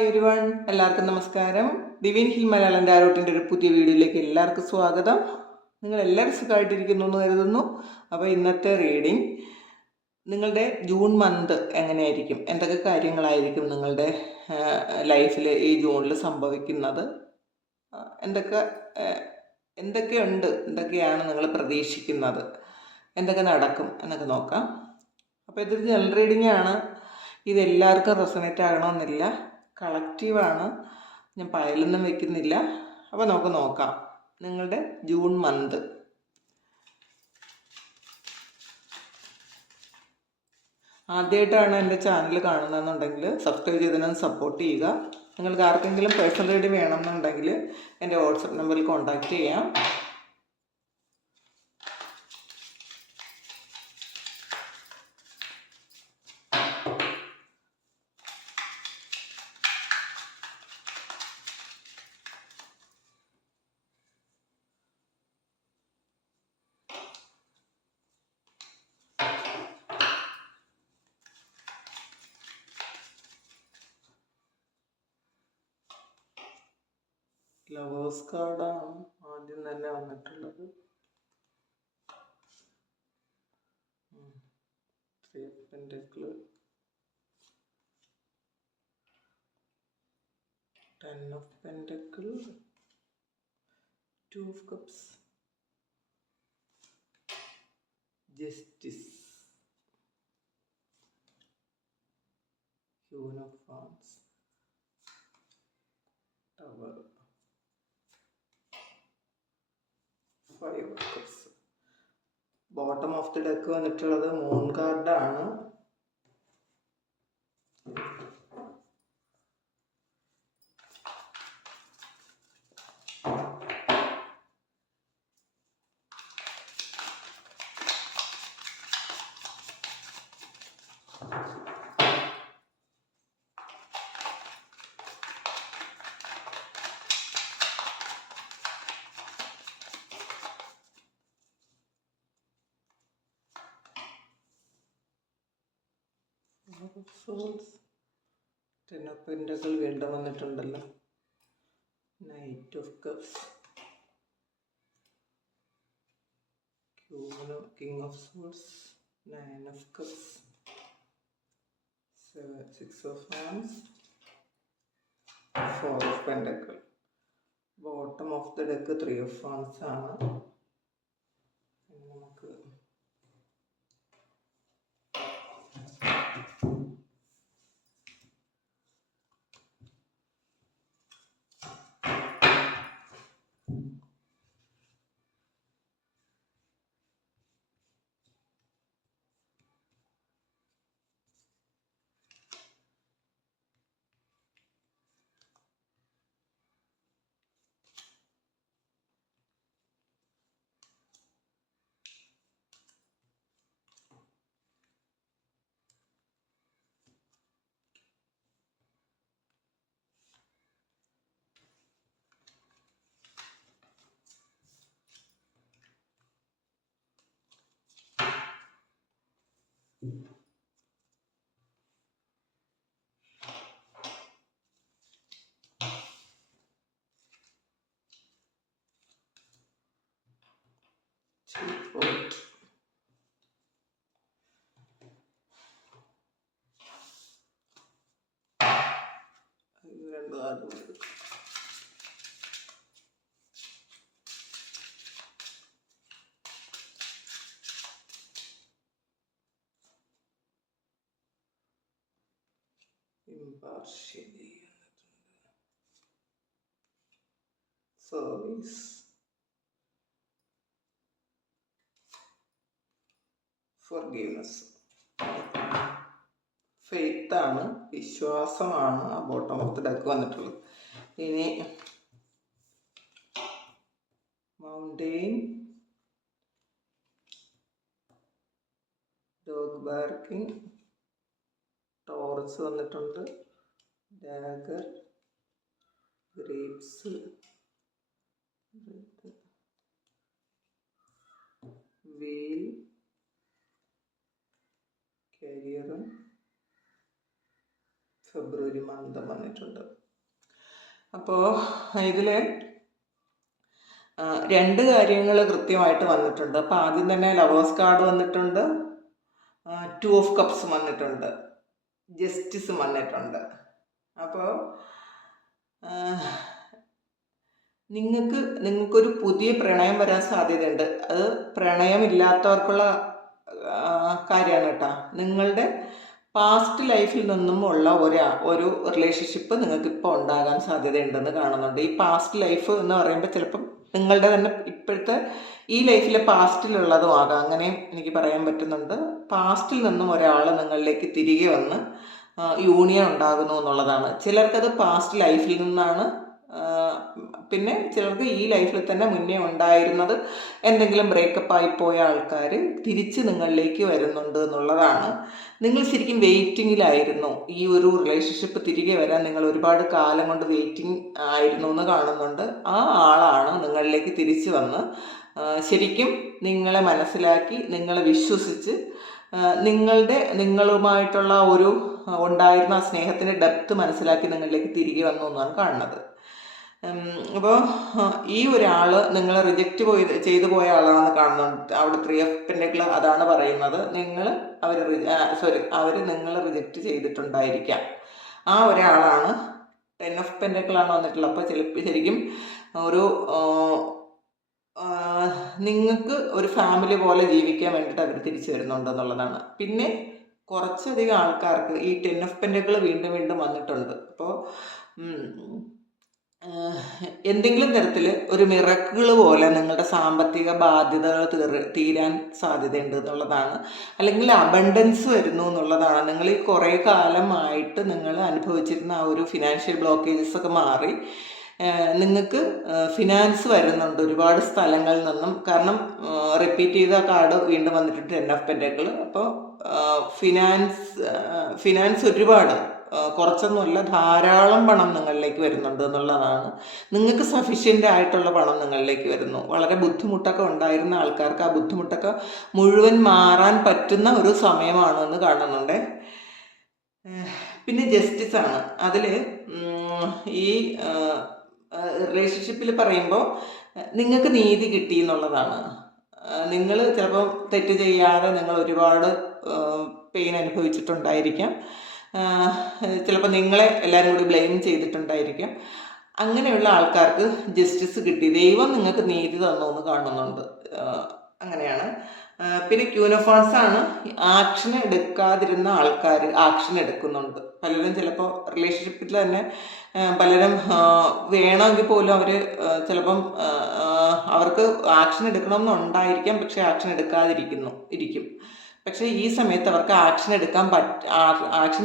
Hi everyone, എല്ലാവർക്കും നമസ്കാരം. Divine hill Malayalam ടാരോട്ടിൻ്റെ ഒരു പുതിയ വീഡിയോയിലേക്ക് എല്ലാവർക്കും സ്വാഗതം. നിങ്ങൾ എല്ലാവരും സുഖമായിട്ടിരിക്കുന്നു എന്ന് കരുതുന്നു. അപ്പോൾ ഇന്നത്തെ റീഡിംഗ് നിങ്ങളുടെ ജൂൺ മന്ത് എങ്ങനെയായിരിക്കും, എന്തൊക്കെ കാര്യങ്ങളായിരിക്കും നിങ്ങളുടെ ലൈഫിൽ ഈ ജൂണിൽ സംഭവിക്കുന്നത്, എന്തൊക്കെ എന്തൊക്കെയാണ് നിങ്ങൾ പ്രതീക്ഷിക്കുന്നത്, എന്തൊക്കെ നടക്കും എന്നൊക്കെ നോക്കാം. അപ്പോൾ ഇതൊരു ജനറൽ റീഡിംഗ് ആണ്. ഇതെല്ലാവർക്കും റെസണേറ്റ് ആകണമെന്നില്ല, കളക്റ്റീവാണ്. ഞാൻ പയലൊന്നും വെക്കുന്നില്ല. അപ്പോൾ നമുക്ക് നോക്കാം നിങ്ങളുടെ ജൂൺ മന്ത്. ആദ്യമായിട്ടാണ് എൻ്റെ ചാനൽ കാണുന്നതെന്നുണ്ടെങ്കിൽ സബ്സ്ക്രൈബ് ചെയ്തതിനൊന്ന് സപ്പോർട്ട് ചെയ്യുക. നിങ്ങൾക്ക് ആർക്കെങ്കിലും പേഴ്സണൽ റീഡിംഗ് വേണമെന്നുണ്ടെങ്കിൽ എൻ്റെ വാട്സപ്പ് നമ്പറിൽ കോൺടാക്റ്റ് ചെയ്യാം. ലവേഴ്സ് കാർഡാണ് ആദ്യം തന്നെ വന്നിട്ടുള്ളത്. Three of pentacle, 10 of pentacle, 2 of cups, justice, queen of wands, tower, 5 of cups. Bottom of the deck വന്നിട്ടുള്ളത് മൂൺ കാർഡാണ്. ടെൻ ഓഫ് പെന്റക്കിൾ വീണ്ടും വന്നിട്ടുണ്ടല്ലോ. Knight of cups, king of swords, 9 of cups, 6 of wands, 4 of pentacle. Bottom of the deck 3 of wands ആണ്. നമുക്ക് impartially service, forgiveness, faith ആണ്, വിശ്വാസമാണ് ആ bottom of the deck വന്നിട്ടുള്ളത്. ഇനി മൗണ്ടെയിൻ, ഡോഗ് ബാർക്കിംഗ്, ടോറസ് വന്നിട്ടുണ്ട്, ഡാഗർ, ഗ്രേപ്സ്, വീൽ, കരിയറും ഫെബ്രുവരി ഒരു മന്ദം വന്നിട്ടുണ്ട്. അപ്പോൾ ഇതിൽ രണ്ട് കാര്യങ്ങൾ കൃത്യമായിട്ട് വന്നിട്ടുണ്ട്. അപ്പോൾ ആദ്യം തന്നെ ലവേഴ്സ് കാർഡ് വന്നിട്ടുണ്ട്, 2 ഓഫ് കപ്സ് വന്നിട്ടുണ്ട്, ജസ്റ്റിസും വന്നിട്ടുണ്ട്. അപ്പോൾ നിങ്ങൾക്കൊരു പുതിയ പ്രണയം വരാൻ സാധ്യതയുണ്ട്. അത് പ്രണയമില്ലാത്തവർക്കുള്ള കാര്യമാണ് കേട്ടോ. നിങ്ങളുടെ പാസ്റ്റ് ലൈഫിൽ നിന്നും ഉള്ള ഒരു റിലേഷൻഷിപ്പ് നിങ്ങൾക്ക് ഇപ്പോൾ ഉണ്ടാകാൻ സാധ്യതയുണ്ടെന്ന് കാണുന്നുണ്ട്. ഈ പാസ്റ്റ് ലൈഫ് എന്ന് പറയുമ്പോൾ ചിലപ്പം നിങ്ങളുടെ തന്നെ ഇപ്പോഴത്തെ ഈ ലൈഫിലെ പാസ്റ്റിലുള്ളതും ആകാം, അങ്ങനെയും എനിക്ക് പറയാൻ പറ്റുന്നുണ്ട്. പാസ്റ്റിൽ നിന്നും ഒരാൾ നിങ്ങളിലേക്ക് തിരികെ വന്ന് യൂണിയൻ ഉണ്ടാകുന്നു എന്നുള്ളതാണ്. ചിലർക്കത് പാസ്റ്റ് ലൈഫിൽ നിന്നാണ്, പിന്നെ ചിലർക്ക് ഈ ലൈഫിൽ തന്നെ മുന്നേ ഉണ്ടായിരുന്നത് എന്തെങ്കിലും ബ്രേക്കപ്പ് ആയിപ്പോയ ആൾക്കാർ തിരിച്ച് നിങ്ങളിലേക്ക് വരുന്നുണ്ട് എന്നുള്ളതാണ്. നിങ്ങൾ ശരിക്കും വെയിറ്റിങ്ങിലായിരുന്നു. ഈ ഒരു റിലേഷൻഷിപ്പ് തിരികെ വരാൻ നിങ്ങൾ ഒരുപാട് കാലം കൊണ്ട് വെയിറ്റിംഗ് ആയിരുന്നു എന്ന് കാണുന്നുണ്ട്. ആ ആളാണ് നിങ്ങളിലേക്ക് തിരിച്ച് വന്ന് ശരിക്കും നിങ്ങളെ മനസ്സിലാക്കി, നിങ്ങളെ വിശ്വസിച്ച് നിങ്ങളുമായിട്ടുള്ള ഒരു ഉണ്ടായിരുന്ന ആ സ്നേഹത്തിൻ്റെ ഡെപ്ത് മനസ്സിലാക്കി നിങ്ങളിലേക്ക് തിരികെ വന്നു എന്നാണ് കാണുന്നത്. അപ്പോൾ ഈ ഒരാൾ നിങ്ങളെ റിജക്റ്റ് ചെയ്തു പോയ ആളാണെന്ന് കാണുന്നുണ്ട്. അവിടെ 3 ഓഫ് പെൻറ്റക്കിൾ അതാണ് പറയുന്നത്. അവർ നിങ്ങൾ റിജക്റ്റ് ചെയ്തിട്ടുണ്ടായിരിക്കാം. ആ ഒരാളാണ് 10 ഓഫ് പെൻറ്റക്കിളാണ് വന്നിട്ടുള്ളത്. അപ്പോൾ ശരിക്കും ഒരു നിങ്ങൾക്ക് ഒരു ഫാമിലി പോലെ ജീവിക്കാൻ വേണ്ടിയിട്ട് അവർ തിരിച്ചു വരുന്നുണ്ടെന്നുള്ളതാണ്. പിന്നെ കുറച്ചധികം ആൾക്കാർക്ക് ഈ 10 ഓഫ് പെൻറ്റക്കിൾ വീണ്ടും വീണ്ടും വന്നിട്ടുണ്ട്. അപ്പോൾ എന്തെങ്കിലും തരത്തിൽ ഒരു മിറക്കിൾ പോലെ നിങ്ങളുടെ സാമ്പത്തിക ബാധ്യതകൾ തീരാൻ സാധ്യതയുണ്ട് എന്നുള്ളതാണ്. അല്ലെങ്കിൽ അബണ്ടൻസ് വരുന്നു എന്നുള്ളതാണ്. നിങ്ങൾ ഈ കുറേ കാലമായിട്ട് നിങ്ങൾ അനുഭവിച്ചിരുന്ന ആ ഒരു ഫിനാൻഷ്യൽ ബ്ലോക്കേജസ് ഒക്കെ മാറി നിങ്ങൾക്ക് ഫിനാൻസ് വരുന്നുണ്ട് ഒരുപാട് സ്ഥലങ്ങളിൽ നിന്നും. കാരണം റിപ്പീറ്റ് ചെയ്ത കാർഡ് വീണ്ടും വന്നിട്ടുണ്ട് 10 ഓഫ് പെൻറ്റക്കിൾ. അപ്പോൾ ഫിനാൻസ് ഒരുപാട്, കുറച്ചൊന്നുമല്ല, ധാരാളം പണം നിങ്ങളിലേക്ക് വരുന്നുണ്ട് എന്നുള്ളതാണ്. നിങ്ങൾക്ക് സഫീഷ്യൻ്റ് ആയിട്ടുള്ള പണം നിങ്ങളിലേക്ക് വരുന്നു. വളരെ ബുദ്ധിമുട്ടൊക്കെ ഉണ്ടായിരുന്ന ആൾക്കാർക്ക് ആ ബുദ്ധിമുട്ടൊക്കെ മുഴുവൻ മാറാൻ പറ്റുന്ന ഒരു സമയമാണെന്ന് കാണുന്നുണ്ട്. പിന്നെ ജസ്റ്റിസ് ആണ്. അതിൽ ഈ റിലേഷൻഷിപ്പിൽ പറയുമ്പോൾ നിങ്ങൾക്ക് നീതി കിട്ടി എന്നുള്ളതാണ്. നിങ്ങൾ ചിലപ്പം തെറ്റ് ചെയ്യാതെ നിങ്ങൾ ഒരുപാട് പെയിൻ അനുഭവിച്ചിട്ടുണ്ടായിരിക്കാം. ചിലപ്പോൾ നിങ്ങളെ എല്ലാവരും കൂടി ബ്ലെയിം ചെയ്തിട്ടുണ്ടായിരിക്കാം. അങ്ങനെയുള്ള ആൾക്കാർക്ക് ജസ്റ്റിസ് കിട്ടി, ദൈവം നിങ്ങൾക്ക് നീതി തന്നു എന്ന് കാണുന്നുണ്ട്. അങ്ങനെയാണ്. പിന്നെ ക്യൂൻ ഓഫ് വാണ്ട്സ് ആണ്. ആക്ഷൻ എടുക്കാതിരുന്ന ആൾക്കാർ ആക്ഷൻ എടുക്കുന്നുണ്ട്. പലരും ചിലപ്പോൾ റിലേഷൻഷിപ്പിൽ തന്നെ പലരും വേണമെങ്കിൽ പോലും അവർ ചിലപ്പം അവർക്ക് ആക്ഷൻ എടുക്കണമെന്നുണ്ടായിരിക്കാം, പക്ഷെ ആക്ഷൻ ഇരിക്കും. പക്ഷേ ഈ സമയത്ത് അവർക്ക് ആക്ഷൻ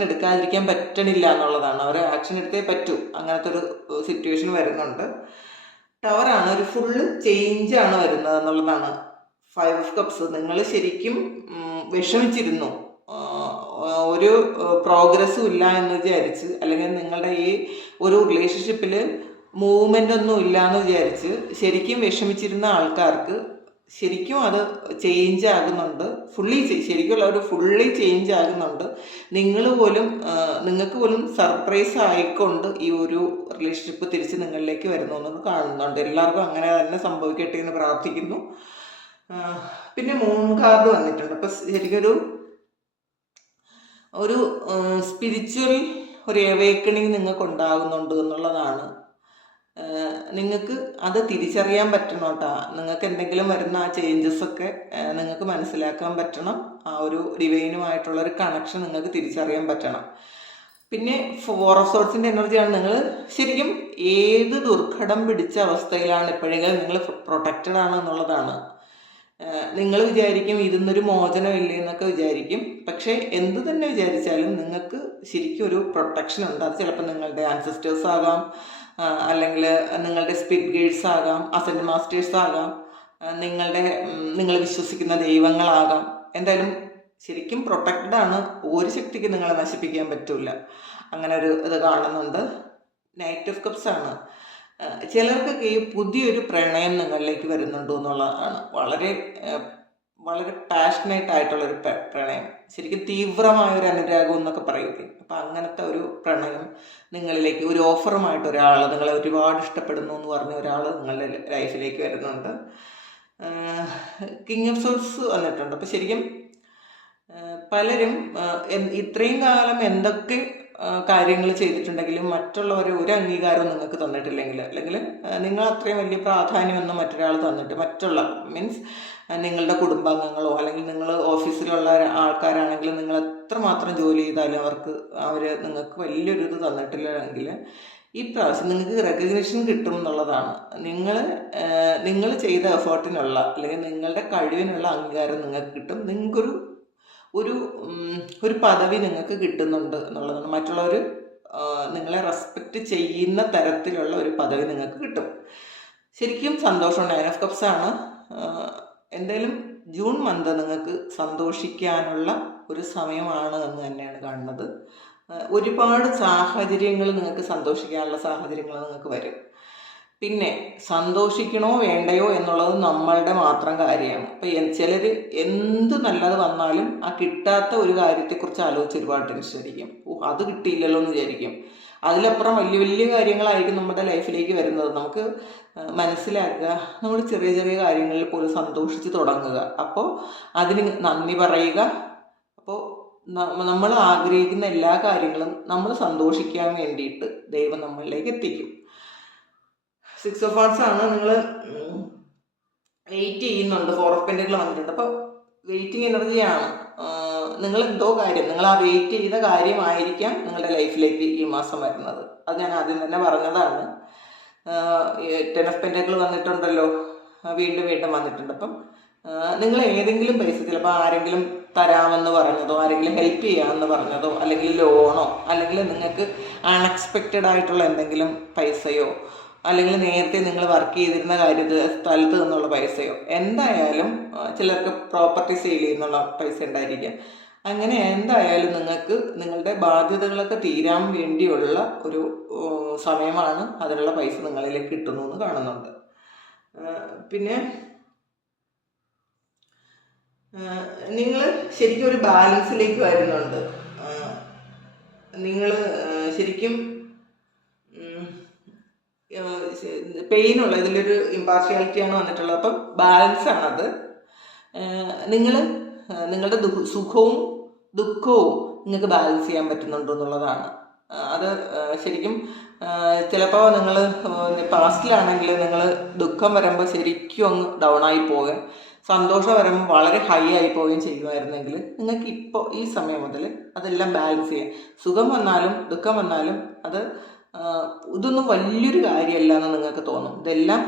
എടുക്കാതിരിക്കാൻ പറ്റണില്ല എന്നുള്ളതാണ്. അവർ ആക്ഷൻ എടുത്തേ പറ്റൂ, അങ്ങനത്തെ ഒരു സിറ്റുവേഷൻ വരുന്നുണ്ട്. ടവറാണ്. ഒരു ഫുള്ള് ചേഞ്ചാണ് വരുന്നത് എന്നുള്ളതാണ്. 5 ഓഫ് കപ്സ്. നിങ്ങൾ ശരിക്കും വിഷമിച്ചിരുന്നു, ഒരു പ്രോഗ്രസ്സും ഇല്ല എന്ന് വിചാരിച്ച്, അല്ലെങ്കിൽ നിങ്ങളുടെ ഈ ഒരു റിലേഷൻഷിപ്പിൽ മൂവ്മെൻ്റ് ഒന്നും ഇല്ല എന്ന് വിചാരിച്ച് ശരിക്കും വിഷമിച്ചിരുന്ന ആൾക്കാർക്ക് ശരിക്കും അത് ചേഞ്ച് ആകുന്നുണ്ട്. ഫുള്ളി ചേഞ്ച് ആകുന്നുണ്ട്. നിങ്ങൾക്ക് പോലും സർപ്രൈസ് ആയിക്കൊണ്ട് ഈ ഒരു റിലേഷൻഷിപ്പ് തിരിച്ച് നിങ്ങളിലേക്ക് വരുന്നു എന്ന് കാണുന്നുണ്ട്. എല്ലാവർക്കും അങ്ങനെ തന്നെ സംഭവിക്കട്ടെ എന്ന് പ്രാർത്ഥിക്കുന്നു. പിന്നെ മൂൺ കാർഡ് വന്നിട്ടുണ്ട്. അപ്പം ശരിക്കും ഒരു സ്പിരിച്വൽ ഒരു അവേക്കണിങ് നിങ്ങൾക്ക് ഉണ്ടാകുന്നുണ്ട് എന്നുള്ളതാണ്. നിങ്ങൾക്ക് അത് തിരിച്ചറിയാൻ പറ്റണം കേട്ടോ. നിങ്ങൾക്ക് എന്തെങ്കിലും വരുന്ന ആ ചേഞ്ചസൊക്കെ നിങ്ങൾക്ക് മനസ്സിലാക്കാൻ പറ്റണം. ആ ഒരു ഡിവൈനുമായിട്ടുള്ളൊരു കണക്ഷൻ നിങ്ങൾക്ക് തിരിച്ചറിയാൻ പറ്റണം. പിന്നെ 4 ഓഫ് സോർട്സിൻ്റെ എനർജിയാണ്. നിങ്ങൾ ശരിക്കും ഏത് ദുർഘടം പിടിച്ച അവസ്ഥയിലാണ് ഇപ്പോഴെങ്കിലും നിങ്ങൾ പ്രൊട്ടക്റ്റഡ് ആണ് എന്നുള്ളതാണ്. നിങ്ങൾ വിചാരിക്കും ഇതിന്നൊരു മോചനമില്ലേ എന്നൊക്കെ വിചാരിക്കും. പക്ഷേ എന്ത് തന്നെ വിചാരിച്ചാലും നിങ്ങൾക്ക് ശരിക്കും ഒരു പ്രൊട്ടക്ഷൻ ഉണ്ട്. അത് ചിലപ്പോൾ നിങ്ങളുടെ ആൻസസ്റ്റേഴ്സ് ആകാം, അല്ലെങ്കിൽ നിങ്ങളുടെ സ്പിരിറ്റ് ഗൈഡ്സ് ആകാം, അസെൻഡ് മാസ്റ്റേഴ്സ് ആകാം, നിങ്ങൾ വിശ്വസിക്കുന്ന ദൈവങ്ങളാകാം. എന്തായാലും ശരിക്കും പ്രൊട്ടക്റ്റഡ് ആണ്. ഒരു ശക്തിക്ക് നിങ്ങളെ നശിപ്പിക്കാൻ പറ്റില്ല. അങ്ങനെ ഒരു ഇത് കാണുന്നുണ്ട്. നൈറ്റ് ഓഫ് കപ്സ് ആണ്. ചിലർക്കൊക്കെ ഈ പുതിയൊരു പ്രണയം നിങ്ങളിലേക്ക് വരുന്നുണ്ടോ എന്നുള്ളതാണ്. വളരെ വളരെ പാഷനേറ്റ് ആയിട്ടുള്ളൊരു പ്രണയം, ശരിക്കും തീവ്രമായൊരു അനുരാഗം എന്നൊക്കെ പറയില്ലേ. അപ്പം അങ്ങനത്തെ ഒരു പ്രണയം നിങ്ങളിലേക്ക്, ഒരു ഓഫറുമായിട്ട് ഒരാൾ, നിങ്ങളെ ഒരുപാട് ഇഷ്ടപ്പെടുന്നു എന്ന് പറഞ്ഞ ഒരാൾ നിങ്ങളുടെ ലൈഫിലേക്ക് വരുന്നുണ്ട്. കിങ് ഓഫ് സോൾസ് വന്നിട്ടുണ്ട്. അപ്പം ശരിക്കും പലരും ഇത്രയും കാലം എന്തൊക്കെ കാര്യങ്ങൾ ചെയ്തിട്ടുണ്ടെങ്കിലും മറ്റുള്ളവർ ഒരു അംഗീകാരവും നിങ്ങൾക്ക് തന്നിട്ടില്ലെങ്കിൽ, അല്ലെങ്കിൽ നിങ്ങൾ അത്രയും വലിയ പ്രാധാന്യമൊന്നും മറ്റൊരാൾ തന്നിട്ട്, മറ്റുള്ള മീൻസ് നിങ്ങളുടെ കുടുംബാംഗങ്ങളോ അല്ലെങ്കിൽ നിങ്ങൾ ഓഫീസിലുള്ള ആൾക്കാരാണെങ്കിൽ നിങ്ങൾ എത്രമാത്രം ജോലി ചെയ്താലും അവർ നിങ്ങൾക്ക് വലിയൊരു ഇത് തന്നിട്ടില്ലെങ്കിൽ ഈ പ്രാവശ്യം നിങ്ങൾക്ക് റെക്കഗ്നിഷൻ കിട്ടും എന്നുള്ളതാണ്. നിങ്ങൾ ചെയ്ത എഫേർട്ടിനുള്ള അല്ലെങ്കിൽ നിങ്ങളുടെ കഴിവിനുള്ള അംഗീകാരം നിങ്ങൾക്ക് കിട്ടും. നിങ്ങൾക്കൊരു ഒരു പദവി നിങ്ങൾക്ക് കിട്ടുന്നുണ്ട് എന്നുള്ളതാണ്. മറ്റുള്ളവർ നിങ്ങളെ റെസ്പെക്റ്റ് ചെയ്യുന്ന തരത്തിലുള്ള ഒരു പദവി നിങ്ങൾക്ക് കിട്ടും. ശരിക്കും സന്തോഷം. 9 ഓഫ് കപ്സ് ആണ്. എന്തായാലും ജൂൺ മന്ത് നിങ്ങൾക്ക് സന്തോഷിക്കാനുള്ള ഒരു സമയമാണ് എന്ന് തന്നെയാണ് കാണുന്നത്. ഒരുപാട് സാഹചര്യങ്ങൾ, നിങ്ങൾക്ക് സന്തോഷിക്കാനുള്ള സാഹചര്യങ്ങൾ നിങ്ങൾക്ക് വരും. പിന്നെ സന്തോഷിക്കണോ വേണ്ടയോ എന്നുള്ളത് നമ്മളുടെ മാത്രം കാര്യമാണ്. അപ്പം ചിലർ എന്ത് നല്ലത് വന്നാലും ആ കിട്ടാത്ത ഒരു കാര്യത്തെക്കുറിച്ച് ആലോചിച്ച് ഒരുപാട് ടെൻഷൻ അടിക്കും. അത് കിട്ടിയില്ലല്ലോ എന്ന് വിചാരിക്കും. അതിലപ്പുറം വലിയ വലിയ കാര്യങ്ങളായിരിക്കും നമ്മുടെ ലൈഫിലേക്ക് വരുന്നത്. നമുക്ക് മനസ്സിലാക്കുക, നമ്മൾ ചെറിയ ചെറിയ കാര്യങ്ങളിൽ പോലും സന്തോഷിച്ച് തുടങ്ങുക. അപ്പോൾ അതിന് നന്ദി പറയുക. അപ്പോൾ നമ്മൾ ആഗ്രഹിക്കുന്ന എല്ലാ കാര്യങ്ങളും നമ്മൾ സന്തോഷിക്കാൻ വേണ്ടിയിട്ട് ദൈവം നമ്മളിലേക്ക് എത്തിക്കും. 6 ഓഫ് വാണ്ട്സ് ആണ്. നിങ്ങൾ വെയിറ്റ് ചെയ്യുന്നുണ്ട്. 4 ഓഫ് പെന്റക്കിൾ വന്നിട്ടുണ്ട്. അപ്പോൾ വെയിറ്റിംഗ് എനർജിയാണ്. നിങ്ങൾ എന്തോ കാര്യം, നിങ്ങൾ ആ വെയിറ്റ് ചെയ്ത കാര്യമായിരിക്കാം നിങ്ങളുടെ ലൈഫിലേക്ക് ഈ മാസം വരുന്നത്. അത് ഞാൻ ആദ്യം തന്നെ പറഞ്ഞതാണ്. 10 ഓഫ് പെന്റക്കിൾ വന്നിട്ടുണ്ടല്ലോ, വീണ്ടും വീണ്ടും വന്നിട്ടുണ്ട്. അപ്പം നിങ്ങൾ ഏതെങ്കിലും പൈസ, ചിലപ്പോൾ ആരെങ്കിലും തരാമെന്ന് പറഞ്ഞതോ, ആരെങ്കിലും ഹെൽപ്പ് ചെയ്യാമെന്ന് പറഞ്ഞതോ, അല്ലെങ്കിൽ ലോണോ, അല്ലെങ്കിൽ നിങ്ങൾക്ക് അൺഎക്സ്പെക്റ്റഡ് ആയിട്ടുള്ള എന്തെങ്കിലും പൈസയോ, അല്ലെങ്കിൽ നേരത്തെ നിങ്ങൾ വർക്ക് ചെയ്തിരുന്ന സ്ഥലത്ത് നിന്നുള്ള പൈസയോ, എന്തായാലും ചിലർക്ക് പ്രോപ്പർട്ടി സെയിൽ ചെയ്യുന്നുള്ള പൈസ ഉണ്ടായിരിക്കാം. അങ്ങനെ എന്തായാലും നിങ്ങൾക്ക് നിങ്ങളുടെ ബാധ്യതകളൊക്കെ തീരാൻ വേണ്ടിയുള്ള ഒരു സമയമാണ്. അതിനുള്ള പൈസ നിങ്ങളിലേക്ക് കിട്ടുന്നു എന്ന് കാണുന്നുണ്ട്. പിന്നെ നിങ്ങൾ ശരിക്കും ഒരു ബാലൻസിലേക്ക് വരുന്നുണ്ട്. നിങ്ങൾ ശരിക്കും പെയിനുള്ള ഇതിലൊരു ഇമ്പാർഷ്യാലിറ്റിയാണ് വന്നിട്ടുള്ളത്. അപ്പം ബാലൻസാണത്. നിങ്ങളുടെ സുഖവും ദുഃഖവും നിങ്ങൾക്ക് ബാലൻസ് ചെയ്യാൻ പറ്റുന്നുണ്ടോ എന്നുള്ളതാണ്. അത് ശരിക്കും ചിലപ്പോൾ നിങ്ങൾ പാസ്റ്റിലാണെങ്കിൽ നിങ്ങൾ ദുഃഖം വരുമ്പോൾ ശരിക്കും അങ്ങ് ഡൗൺ ആയി പോവുകയും സന്തോഷം വരുമ്പോൾ വളരെ ഹൈ ആയി പോവുകയും ചെയ്യുമായിരുന്നെങ്കിൽ നിങ്ങൾക്ക് ഇപ്പോൾ ഈ സമയം മുതൽ അതെല്ലാം ബാലൻസ് ചെയ്യാം. സുഖം വന്നാലും ദുഃഖം വന്നാലും ഇതൊന്നും വലിയൊരു കാര്യമല്ല എന്ന് നിങ്ങൾക്ക് തോന്നും. ഇതെല്ലാം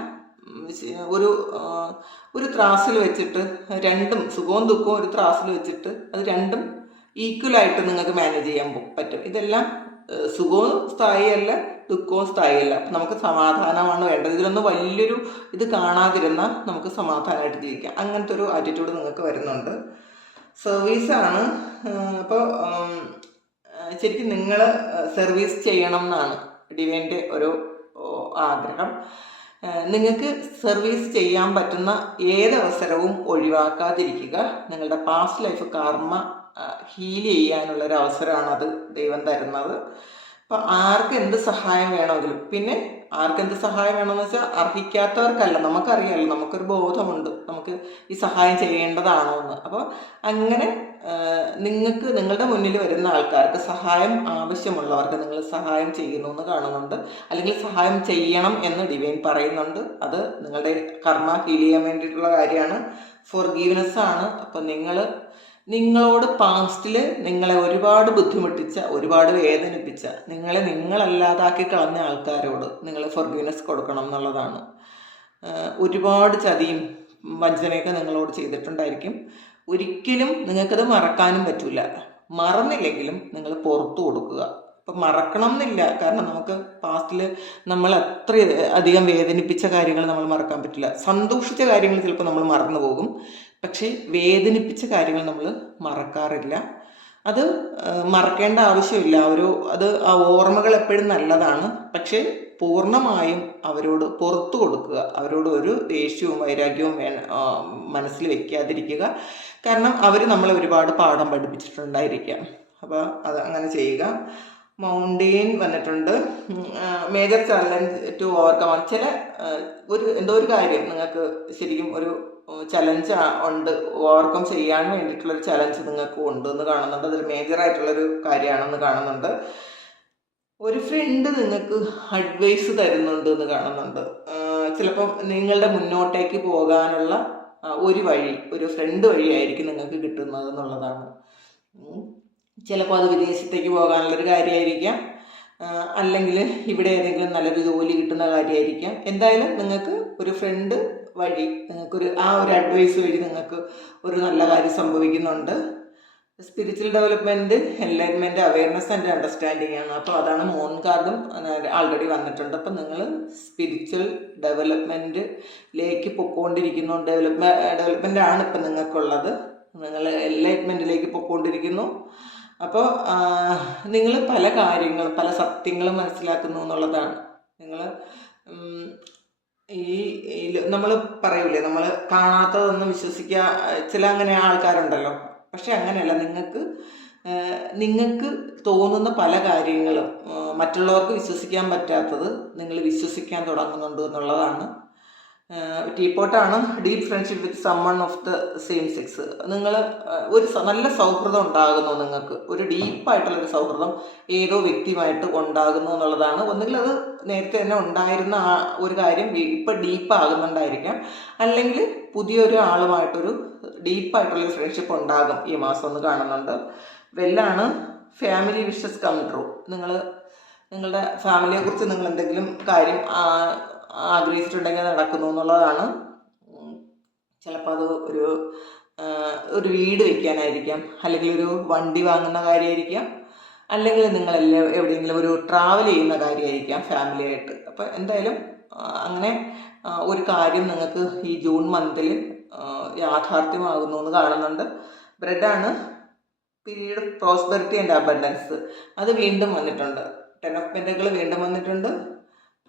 ഒരു ത്രാസിൽ വെച്ചിട്ട് രണ്ടും, സുഖവും ദുഃഖവും ഒരു ത്രാസിൽ വെച്ചിട്ട് അത് രണ്ടും ഈക്വലായിട്ട് നിങ്ങൾക്ക് മാനേജ് ചെയ്യാൻ പറ്റും. ഇതെല്ലാം സുഖവും സ്ഥായിയല്ല, ദുഃഖവും സ്ഥായിയല്ല. അപ്പം നമുക്ക് സമാധാനമാണ് വേണ്ടത്. ഇതിലൊന്നും വലിയൊരു ഇത് കാണാതിരുന്ന നമുക്ക് സമാധാനമായിട്ട് ജീവിക്കാം. അങ്ങനത്തെ ഒരു ആറ്റിറ്റ്യൂഡ് നിങ്ങൾക്ക് വരുന്നുണ്ട്. സർവീസാണ്. അപ്പോൾ ശരിക്കും നിങ്ങൾ സർവീസ് ചെയ്യണം എന്നാണ് ഡിവൈൻ്റെ ഒരു ആഗ്രഹം. നിങ്ങൾക്ക് സർവീസ് ചെയ്യാൻ പറ്റുന്ന ഏതവസരവും ഒഴിവാക്കാതിരിക്കുക. നിങ്ങളുടെ പാസ്റ്റ് ലൈഫ് കർമ്മ ഹീൽ ചെയ്യാനുള്ളൊരു അവസരമാണ് അത് ദൈവം തരുന്നത്. അപ്പം ആർക്ക് എന്ത് സഹായം വേണമെങ്കിലും, പിന്നെ ആർക്ക് എന്ത് സഹായം വേണമെന്ന് വെച്ചാൽ അർഹിക്കാത്തവർക്കല്ല, നമുക്കറിയാമല്ലോ, നമുക്കൊരു ബോധമുണ്ട് നമുക്ക് ഈ സഹായം ചെയ്യേണ്ടതാണോ എന്ന്. അപ്പോൾ അങ്ങനെ നിങ്ങൾക്ക് നിങ്ങളുടെ മുന്നിൽ വരുന്ന ആൾക്കാർക്ക്, സഹായം ആവശ്യമുള്ളവർക്ക് നിങ്ങൾ സഹായം ചെയ്യുന്നു എന്ന് കാണുന്നുണ്ട്. അല്ലെങ്കിൽ സഹായം ചെയ്യണം എന്ന് ഡിവൈൻ പറയുന്നുണ്ട്. അത് നിങ്ങളുടെ കർമ്മ ഹീൽ ചെയ്യാൻ വേണ്ടിയിട്ടുള്ള കാര്യമാണ്. ഫോർഗീവ്നെസ് ആണ്. അപ്പം നിങ്ങളോട് പാസ്റ്റിൽ നിങ്ങളെ ഒരുപാട് ബുദ്ധിമുട്ടിച്ച, ഒരുപാട് വേദനിപ്പിച്ച, നിങ്ങളെ നിങ്ങളല്ലാതാക്കി കളഞ്ഞ ആൾക്കാരോട് നിങ്ങൾ ഫോർഗീവ്നെസ് കൊടുക്കണം എന്നുള്ളതാണ്. ഒരുപാട് ചതിയും വഞ്ചനയൊക്കെ നിങ്ങളോട് ചെയ്തിട്ടുണ്ടായിരിക്കും. ഒരിക്കലും നിങ്ങൾക്കത് മറക്കാനും പറ്റില്ല. മറന്നില്ലെങ്കിലും നിങ്ങൾ പുറത്തു കൊടുക്കുക. അപ്പം മറക്കണം എന്നില്ല, കാരണം നമുക്ക് പാസ്റ്റിൽ നമ്മൾ അത്ര അധികം വേദനിപ്പിച്ച കാര്യങ്ങൾ നമ്മൾ മറക്കാൻ പറ്റില്ല. സന്തോഷിച്ച കാര്യങ്ങൾ ചിലപ്പോൾ നമ്മൾ മറന്നു പോകും, പക്ഷേ വേദനിപ്പിച്ച കാര്യങ്ങൾ നമ്മൾ മറക്കാറില്ല. അത് മറക്കേണ്ട ആവശ്യമില്ല. ആ ഓർമ്മകൾ എപ്പോഴും നല്ലതാണ്. പക്ഷേ പൂർണ്ണമായും അവരോട് പുറത്തു കൊടുക്കുക. അവരോട് ഒരു ദേഷ്യവും വൈരാഗ്യവും മനസ്സിൽ വെക്കാതിരിക്കുക. കാരണം അവർ നമ്മളെ ഒരുപാട് പാഠം പഠിപ്പിച്ചിട്ടുണ്ടായിരിക്കാം. അപ്പോൾ അത് അങ്ങനെ ചെയ്യുക. മൗണ്ടെയിൻ വന്നിട്ടുണ്ട്. Major challenge to overcome. ചില എന്തോ ഒരു കാര്യം നിങ്ങൾക്ക് ശരിക്കും ഒരു ചലഞ്ച് ഉണ്ട്, ഓവർകം ചെയ്യാൻ വേണ്ടിയിട്ടുള്ളൊരു ചലഞ്ച് നിങ്ങൾക്ക് ഉണ്ടെന്ന് കാണുന്നുണ്ട്. അതൊരു മേജറായിട്ടുള്ളൊരു കാര്യമാണെന്ന് കാണുന്നുണ്ട്. ഒരു ഫ്രണ്ട് നിങ്ങൾക്ക് അഡ്വൈസ് തരുന്നുണ്ട് എന്ന് കാണുന്നുണ്ട്. ചിലപ്പം നിങ്ങളുടെ മുന്നോട്ടേക്ക് പോകാനുള്ള ഒരു വഴി, ഒരു ഫ്രണ്ട് വഴിയായിരിക്കും നിങ്ങൾക്ക് കിട്ടുന്നത് എന്നുള്ളതാണ്. ചിലപ്പോൾ അത് വിദേശത്തേക്ക് പോകാനുള്ളൊരു കാര്യമായിരിക്കാം, അല്ലെങ്കിൽ ഇവിടെ ഏതെങ്കിലും നല്ലൊരു ജോലി കിട്ടുന്ന കാര്യമായിരിക്കാം. എന്തായാലും നിങ്ങൾക്ക് ഒരു ഫ്രണ്ട് വഴി, നിങ്ങൾക്കൊരു ഒരു അഡ്വൈസ് വഴി നിങ്ങൾക്ക് ഒരു നല്ല കാര്യം സംഭവിക്കുന്നുണ്ട്. Spiritual development, enlightenment, awareness and understanding ആണ്. അപ്പോൾ അതാണ് മൂൺ കാർഡും ആൾറെഡി വന്നിട്ടുണ്ട്. അപ്പം നിങ്ങൾ സ്പിരിച്വൽ ഡെവലപ്മെൻറ്റിലേക്ക് പൊയ്ക്കൊണ്ടിരിക്കുന്നു. ഡെവലപ്മെൻ്റ് ആണ് ഇപ്പം നിങ്ങൾക്കുള്ളത്. നിങ്ങൾ എൻലൈറ്റ്മെൻറ്റിലേക്ക് പൊയ്ക്കൊണ്ടിരിക്കുന്നു. അപ്പോൾ നിങ്ങൾ പല കാര്യങ്ങളും, പല സത്യങ്ങളും മനസ്സിലാക്കുന്നു എന്നുള്ളതാണ്. നിങ്ങൾ നമ്മൾ പറയൂലേ, നമ്മൾ കാണാത്തതൊന്നും വിശ്വസിക്കുക, ചില അങ്ങനെ ആൾക്കാരുണ്ടല്ലോ. പക്ഷെ അങ്ങനെയല്ല. നിങ്ങൾക്ക് തോന്നുന്ന പല കാര്യങ്ങളും മറ്റുള്ളവർക്ക് വിശ്വസിക്കാൻ പറ്റാത്തത് നിങ്ങൾ വിശ്വസിക്കാൻ തുടങ്ങുന്നുണ്ട് എന്നുള്ളതാണ്. ടീപ്പോട്ടാണ്. Deep friendship with someone of the same sex. നിങ്ങൾ ഒരു നല്ല സൗഹൃദം ഉണ്ടാകുന്നു, നിങ്ങൾക്ക് ഒരു ഡീപ്പായിട്ടുള്ളൊരു സൗഹൃദം ഏതോ വ്യക്തിയുമായിട്ട് ഉണ്ടാകുന്നു എന്നുള്ളതാണ്. ഒന്നുകിൽ അത് നേരത്തെ തന്നെ ഉണ്ടായിരുന്ന ഒരു കാര്യം ഇപ്പം ഡീപ്പാകുന്നുണ്ടായിരിക്കാം, അല്ലെങ്കിൽ പുതിയൊരു ആളുമായിട്ടൊരു ഡീപ്പായിട്ടുള്ളൊരു ഫ്രണ്ട്ഷിപ്പ് ഉണ്ടാകും ഈ മാസം എന്ന് കാണുന്നുണ്ട്. വെല്ലാണ്. Family wishes come true. നിങ്ങളുടെ ഫാമിലിയെക്കുറിച്ച് നിങ്ങൾ എന്തെങ്കിലും കാര്യം ആഗ്രഹിച്ചിട്ടുണ്ടെങ്കിൽ നടക്കുന്നു എന്നുള്ളതാണ്. ചിലപ്പോൾ അത് ഒരു വീട് വയ്ക്കാനായിരിക്കാം, അല്ലെങ്കിൽ ഒരു വണ്ടി വാങ്ങുന്ന കാര്യമായിരിക്കാം, അല്ലെങ്കിൽ നിങ്ങളെല്ലാം എവിടെയെങ്കിലും ഒരു ട്രാവൽ ചെയ്യുന്ന കാര്യമായിരിക്കാം ഫാമിലിയായിട്ട്. അപ്പോൾ എന്തായാലും അങ്ങനെ ഒരു കാര്യം നിങ്ങൾക്ക് ഈ ജൂൺ മന്തിൽ യാഥാർത്ഥ്യമാകുന്നു എന്ന് കാണുന്നുണ്ട്. ബ്രെഡാണ്. Period of prosperity and abundance. അത് വീണ്ടും വന്നിട്ടുണ്ട്. 10 ഓഫ് പെന്റക്കിൾ വീണ്ടും വന്നിട്ടുണ്ട്.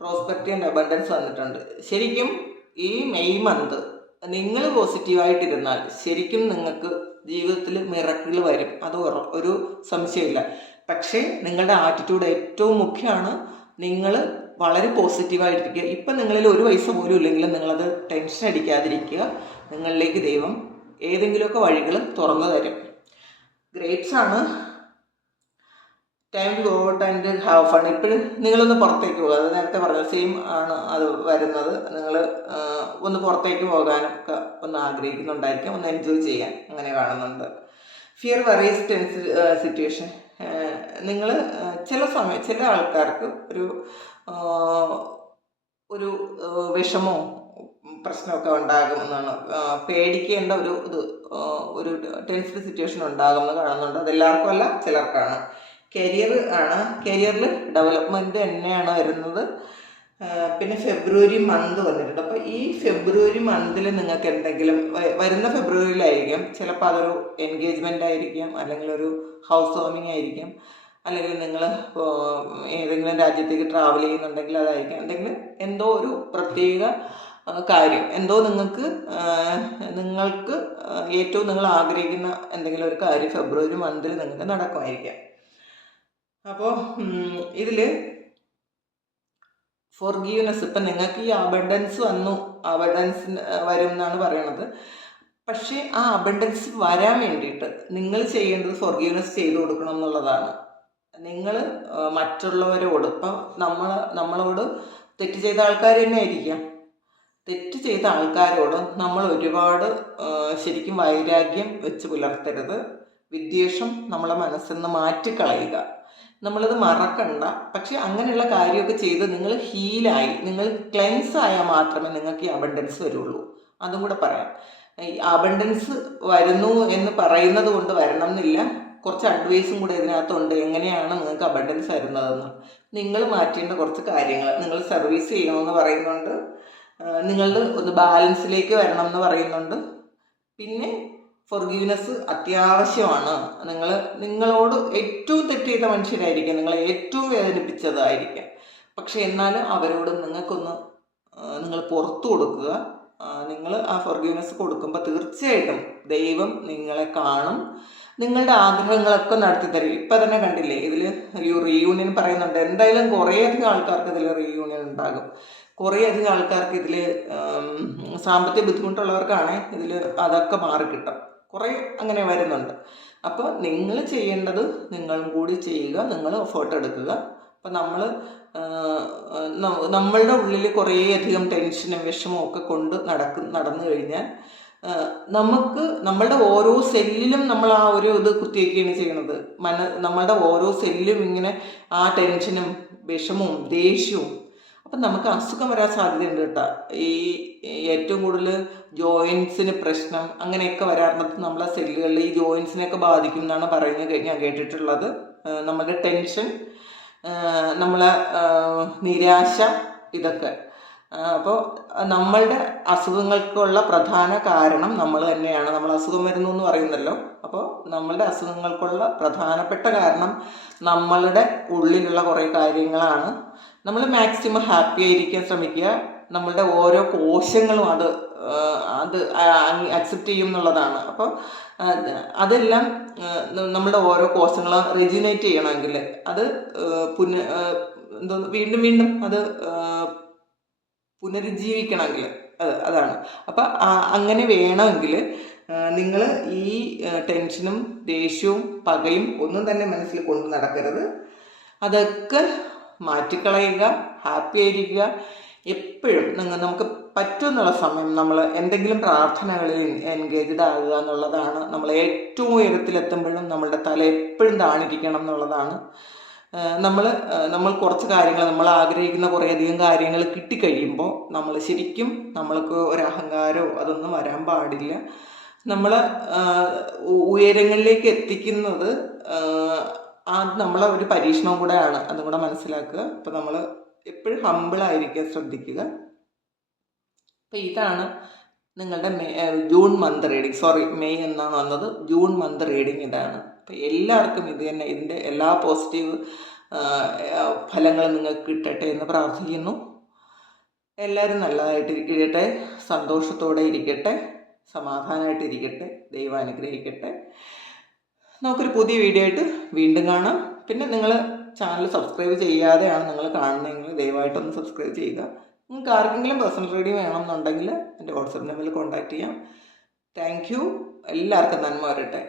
പ്രോസ്പെറിറ്റി ആൻഡ് അബണ്ടൻസ് വന്നിട്ടുണ്ട്. ശരിക്കും ഈ മെയ് മന്ത് നിങ്ങൾ പോസിറ്റീവായിട്ടിരുന്നാൽ ശരിക്കും നിങ്ങൾക്ക് ജീവിതത്തിൽ മിറക്കിൾ വരും, അത് ഒരു സംശയമില്ല. പക്ഷേ നിങ്ങളുടെ ആറ്റിറ്റ്യൂഡ് ഏറ്റവും മുഖ്യമാണ്. നിങ്ങൾ വളരെ പോസിറ്റീവായിട്ടിരിക്കുക. ഇപ്പം നിങ്ങളിൽ ഒരു പൈസ പോലും ഇല്ലെങ്കിലും നിങ്ങളത് ടെൻഷൻ അടിക്കാതിരിക്കുക. നിങ്ങളിലേക്ക് ദൈവം ഏതെങ്കിലുമൊക്കെ വഴികൾ തുറന്നു തരും. ഗ്രേപ്സ് ആണ്. Time to go out and have fun. ഇപ്പോഴും നിങ്ങളൊന്ന് പുറത്തേക്ക് പോകുക. അത് നേരത്തെ പറഞ്ഞ സെയിം ആണ് അത് വരുന്നത്. നിങ്ങൾ ഒന്ന് പുറത്തേക്ക് പോകാനൊക്കെ ഒന്ന് ആഗ്രഹിക്കുന്നുണ്ടായിരിക്കും, ഒന്ന് എൻജോയ് ചെയ്യാൻ അങ്ങനെ കാണുന്നുണ്ട്. Fear worries tense situation. നിങ്ങൾ ചില ആൾക്കാർക്ക് ഒരു വിഷമോ പ്രശ്നമൊക്കെ ഉണ്ടാകും എന്നാണ്. പേടിക്കേണ്ട ഒരു ടെൻസ്ഡ് സിറ്റുവേഷൻ ഉണ്ടാകുമെന്ന് കാണുന്നുണ്ട്. അതെല്ലാവർക്കും അല്ല, ചിലർക്കാണ്. കരിയർ ആണ്. കരിയറിൽ ഡെവലപ്മെൻറ്റ് തന്നെയാണ് വരുന്നത്. പിന്നെ ഫെബ്രുവരി മന്ത് വന്നിട്ടുണ്ട്. അപ്പോൾ ഈ ഫെബ്രുവരി മന്തിൽ നിങ്ങൾക്ക് എന്തെങ്കിലും വരുന്ന ഫെബ്രുവരിയിലായിരിക്കും. ചിലപ്പോൾ അതൊരു എൻഗേജ്മെൻ്റ് ആയിരിക്കാം, അല്ലെങ്കിൽ ഒരു ഹൗസ് വാമിങ് ആയിരിക്കാം, അല്ലെങ്കിൽ നിങ്ങൾ ഏതെങ്കിലും രാജ്യത്തേക്ക് ട്രാവൽ ചെയ്യുന്നുണ്ടെങ്കിൽ അതായിരിക്കാം. എന്തെങ്കിലും എന്തോ ഒരു പ്രത്യേക കാര്യം, എന്തോ നിങ്ങൾക്ക് ഏറ്റവും നിങ്ങൾ ആഗ്രഹിക്കുന്ന എന്തെങ്കിലും ഒരു കാര്യം ഫെബ്രുവരി മന്തിൽ നിങ്ങൾക്ക് നടക്കുമായിരിക്കാം. അപ്പോൾ ഇതിൽ ഫോർഗീവ്നെസ്, ഇപ്പം നിങ്ങൾക്ക് ഈ അബണ്ടൻസ് വരും എന്നാണ് പറയണത്. പക്ഷേ ആ അബണ്ടൻസ് വരാൻ വേണ്ടിയിട്ട് നിങ്ങൾ ചെയ്യേണ്ടത് ഫോർഗീവ്നെസ് ചെയ്തു കൊടുക്കണം എന്നുള്ളതാണ്. നിങ്ങൾ മറ്റുള്ളവരോട്, ഇപ്പം നമ്മളോട് തെറ്റ് ചെയ്ത ആൾക്കാർ തന്നെ ആയിരിക്കാം. തെറ്റ് ചെയ്ത ആൾക്കാരോട് നമ്മൾ ഒരുപാട് ശരിക്കും വൈരാഗ്യം വെച്ച് പുലർത്തരുത്. വിദ്വേഷം നമ്മളെ മനസ്സിൽ നിന്ന് മാറ്റിക്കളയുക. നമ്മളത് മറക്കണ്ട. പക്ഷെ അങ്ങനെയുള്ള കാര്യമൊക്കെ ചെയ്ത് നിങ്ങൾ ഹീലായി, നിങ്ങൾ ക്ലെൻസ് ആയാൽ മാത്രമേ നിങ്ങൾക്ക് ഈ അബണ്ടൻസ് വരുള്ളൂ. അതും കൂടെ പറയാം. ഈ അബണ്ടൻസ് വരുന്നു എന്ന് പറയുന്നത് കൊണ്ട് വരണം എന്നില്ല. കുറച്ച് അഡ്വൈസും കൂടെ ഇതിനകത്തുണ്ട്, എങ്ങനെയാണ് നിങ്ങൾക്ക് അബണ്ടൻസ് വരുന്നതെന്ന്. നിങ്ങൾ മാറ്റേണ്ട കുറച്ച് കാര്യങ്ങൾ, നിങ്ങൾ സർവീസ് ചെയ്യണമെന്ന് പറയുന്നുണ്ട്, നിങ്ങളുടെ ഒന്ന് ബാലൻസിലേക്ക് വരണം എന്ന് പറയുന്നുണ്ട്. പിന്നെ ഫോർഗീവ്നെസ് അത്യാവശ്യമാണ്. നിങ്ങളോട് ഏറ്റവും തെറ്റ് ചെയ്ത മനുഷ്യരായിരിക്കും, നിങ്ങളെ ഏറ്റവും വേദനിപ്പിച്ചതായിരിക്കാം. പക്ഷെ എന്നാലും അവരോട് നിങ്ങൾക്കൊന്ന് നിങ്ങൾ പുറത്തു കൊടുക്കുക. നിങ്ങൾ ആ ഫൊർഗീവ്നെസ് കൊടുക്കുമ്പോൾ തീർച്ചയായിട്ടും ദൈവം നിങ്ങളെ കാണും, നിങ്ങളുടെ ആഗ്രഹങ്ങളൊക്കെ നടത്തി തരും. ഇപ്പം തന്നെ കണ്ടില്ലേ, ഇതിൽ ഈ റീയൂണിയൻ പറയുന്നുണ്ട്. എന്തായാലും കുറേയധികം ആൾക്കാർക്ക് ഇതിൽ റീയൂണിയൻ ഉണ്ടാകും. കുറേയധികം ആൾക്കാർക്ക് ഇതിൽ സാമ്പത്തിക ബുദ്ധിമുട്ടുള്ളവർക്കാണ് ഇതിൽ അതൊക്കെ മാറിക്കിട്ടും. കുറേ അങ്ങനെ വരുന്നുണ്ട്. അപ്പോൾ നിങ്ങൾ ചെയ്യേണ്ടത് നിങ്ങളും കൂടി ചെയ്യുക, നിങ്ങൾ എഫേർട്ട് എടുക്കുക. അപ്പം നമ്മളുടെ ഉള്ളിൽ കുറേയധികം ടെൻഷനും വിഷമവും ഒക്കെ കൊണ്ട് നടന്നു കഴിഞ്ഞാൽ നമ്മളുടെ ഓരോ സെല്ലിലും നമ്മൾ ആ ഒരു ഇത് കുത്തിവയ്ക്കുകയാണ് ചെയ്യണത്. നമ്മളുടെ ഓരോ സെല്ലും ഇങ്ങനെ ആ ടെൻഷനും വിഷമവും ദേഷ്യവും, അപ്പം നമുക്ക് അസുഖം വരാൻ സാധ്യതയുണ്ട് കേട്ടോ. ഈ ഏറ്റവും കൂടുതൽ ജോയിൻസിന് പ്രശ്നം അങ്ങനെയൊക്കെ വരാറുള്ളത് നമ്മളെ സെല്ലുകളിൽ ഈ ജോയിൻസിനെയൊക്കെ ബാധിക്കും എന്നാണ് പറയുന്നത്, ഞാൻ കേട്ടിട്ടുള്ളത്. നമ്മുടെ ടെൻഷൻ, നമ്മളെ നിരാശ, ഇതൊക്കെ. അപ്പോൾ നമ്മളുടെ അസുഖങ്ങൾക്കുള്ള പ്രധാന കാരണം നമ്മൾ തന്നെയാണ്. നമ്മൾ അസുഖം വരുന്നു എന്ന് പറയുന്നല്ലോ. അപ്പോൾ നമ്മളുടെ അസുഖങ്ങൾക്കുള്ള പ്രധാനപ്പെട്ട കാരണം നമ്മളുടെ ഉള്ളിലുള്ള കുറേ കാര്യങ്ങളാണ്. നമ്മൾ മാക്സിമം ഹാപ്പി ആയിരിക്കാൻ ശ്രമിക്കുക. നമ്മളുടെ ഓരോ കോശങ്ങളും അത് അക്സെപ്റ്റ് ചെയ്യും എന്നുള്ളതാണ്. അപ്പോൾ അതെല്ലാം നമ്മളുടെ ഓരോ കോശങ്ങളും റെജിനേറ്റ് ചെയ്യണമെങ്കിൽ അത് വീണ്ടും വീണ്ടും അത് പുനരുജ്ജീവിക്കണമെങ്കിൽ അതാണ്. അപ്പം അങ്ങനെ വേണമെങ്കിൽ നിങ്ങൾ ഈ ടെൻഷനും ദേഷ്യവും പകയും ഒന്നും തന്നെ മനസ്സിൽ കൊണ്ട് നടക്കരുത്. അതൊക്കെ മാറ്റിക്കളയുക, ഹാപ്പി ആയിരിക്കുക. എപ്പോഴും നമുക്ക് പറ്റുമെന്നുള്ള സമയം നമ്മൾ എന്തെങ്കിലും പ്രാർത്ഥനകളിൽ എൻഗേജ്ഡ് ആകുക എന്നുള്ളതാണ്. നമ്മൾ ഏറ്റവും ഉയരത്തിലെത്തുമ്പോഴും നമ്മളുടെ തല എപ്പോഴും താണിരിക്കണം എന്നുള്ളതാണ്. നമ്മൾ കുറച്ച് കാര്യങ്ങൾ നമ്മൾ ആഗ്രഹിക്കുന്ന കുറേയധികം കാര്യങ്ങൾ കിട്ടിക്കഴിയുമ്പോൾ നമ്മൾ ശരിക്കും നമ്മൾക്ക് ഒരു അഹങ്കാരമോ അതൊന്നും വരാൻ പാടില്ല. നമ്മൾ ഉയരങ്ങളിലേക്ക് എത്തിക്കുന്നത് നമ്മളെ ഒരു പരീക്ഷണവും കൂടെയാണ്, അതും കൂടെ മനസ്സിലാക്കുക. അപ്പോൾ നമ്മൾ എപ്പോഴും ഹമ്പിളായിരിക്കാൻ ശ്രദ്ധിക്കുക. അപ്പോൾ ഇതാണ് നിങ്ങളുടെ ജൂൺ മന്ത് റീഡിങ്. മെയ് എന്നാണ് വന്നത്, ജൂൺ മന്ത് റീഡിങ് ഇതാണ്. അപ്പോൾ എല്ലാവർക്കും ഇത് തന്നെ, ഇതിൻ്റെ എല്ലാ പോസിറ്റീവ് ഫലങ്ങളും നിങ്ങൾക്ക് കിട്ടട്ടെ എന്ന് പ്രാർത്ഥിക്കുന്നു. എല്ലാവരും നല്ലതായിട്ടിരിക്കട്ടെ, സന്തോഷത്തോടെ ഇരിക്കട്ടെ, സമാധാനമായിട്ടിരിക്കട്ടെ, ദൈവം അനുഗ്രഹിക്കട്ടെ. നമുക്കൊരു പുതിയ വീഡിയോ ആയിട്ട് വീണ്ടും കാണാം. പിന്നെ നിങ്ങൾ ചാനൽ സബ്സ്ക്രൈബ് ചെയ്യാതെയാണ് നിങ്ങൾ കാണുന്നതെങ്കിൽ ദയവായിട്ടൊന്ന് സബ്സ്ക്രൈബ് ചെയ്യുക. നിങ്ങൾക്ക് ആർക്കെങ്കിലും പേഴ്സണൽ റീഡിങ് വേണമെന്നുണ്ടെങ്കിൽ എൻ്റെ വാട്സപ്പ് നമ്പറിൽ കോൺടാക്റ്റ് ചെയ്യാം. Thank you. എല്ലാവർക്കും നന്മ വരട്ടെ.